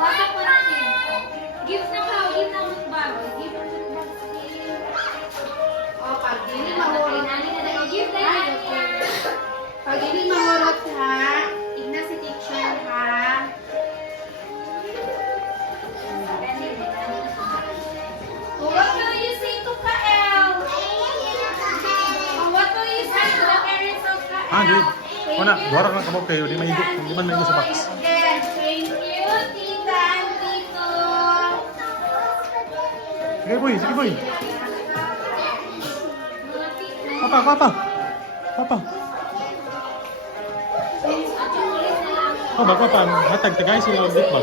Buhasan mo natin. Gift ng how, gift ng bag. Gift ng bag. O, pag hindi Mahurot. mahurot. Nani na tayo. Gift na yan. Pag hindi mahurot ha, tignan si teacher ha. What will you say to Kael? What will you say to the parents of Kael? Ah, di. Wala, duwara ka kabog kayo. Di maigo. Di man maigo sa box. Again, thank you, tita and tito. Sige, boy. Sige, boy. Papa, papa. Papa. Oh, papa. Hatag tagay sila ulit ba?